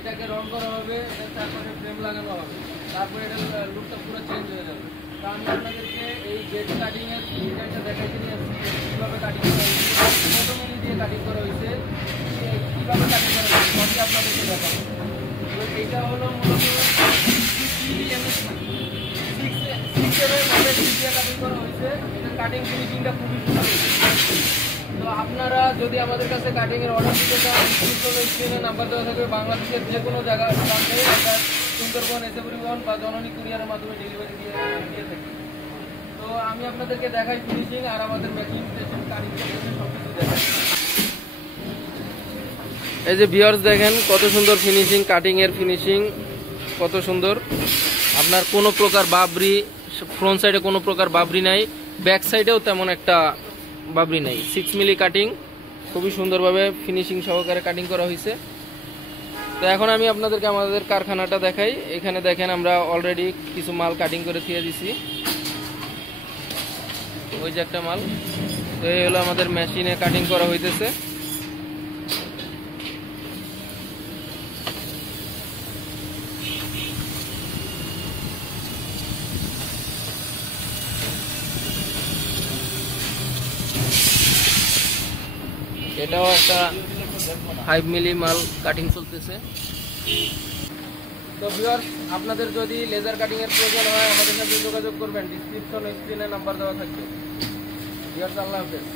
এটাকে রং করা হবে, এটার চারপাশে ফ্রেম লাগানো হবে, তারপরে এটার লুকটা পুরো চেঞ্জ হয়ে যাবে। তো আমি আপনাদেরকে এই গেট কাটিংয়ের ডিজাইনটা দেখাইতে নিয়ে আসছি, কীভাবে কাটিং করা হয়েছে, কত মিলি দিয়ে কাটিং করা হয়েছে, কীভাবে কাটিং করা হয়েছে সবই আপনাদেরকে দেখাবো। তো এইটা হলো মূলত 6mm দিয়ে কাটিং করা হয়েছে। এটার কাটিং ফিনিশিংটা খুবই সুন্দর। তো আপনারা যদি আমাদের কাছে কাটিংয়ের অর্ডার দিতে চান, স্ক্রিনে নাম্বার দেওয়া থাকবে, বাংলাদেশের যে কোনো জায়গায় প্রান্তে এটা সুন্দরবন এসে পরিবহন বা জননী কুরিয়ারের মাধ্যমে ডেলিভারি দিয়ে থাকি। তো আমি আপনাদেরকে দেখাই ফিনিশিং আর আমাদের মেশিন কাটিং সব কিছু দেখাই। এই যে ভিউয়ার্স দেখেন কত সুন্দর ফিনিশিং, কাটিংয়ের ফিনিশিং কত সুন্দর। আপনার কোনো প্রকার বাবরি, ফ্রন্ট সাইডে কোনো প্রকার বাবরি নাই, ব্যাক সাইডেও তেমন একটা বাবরি নাই। 6 মিলি কাটিং, খুবই সুন্দরভাবে ফিনিশিং সহকারে কাটিং করা হয়েছে। তো এখন আমি আপনাদেরকে আমাদের কারখানাটা দেখাই। এখানে দেখেন আমরা অলরেডি কিছু মাল কাটিং করে দিয়ে দিছি। ওই যে একটা মাল, তো এই হলো আমাদের মেশিনে কাটিং করা হইতেছে। এটাও একটা 5 মিলি মাল কাটিং চলতেছে। তো ভিউয়ার্স, আপনাদের যদি লেজার কাটিং এর প্রয়োজন হয় আমাদের সাথে যোগাযোগ করবেন, ডিসক্রিপশন স্ক্রিনে নাম্বার দেওয়া থাকবে। ভিউয়ার্স, আল্লাহ হাফেজ।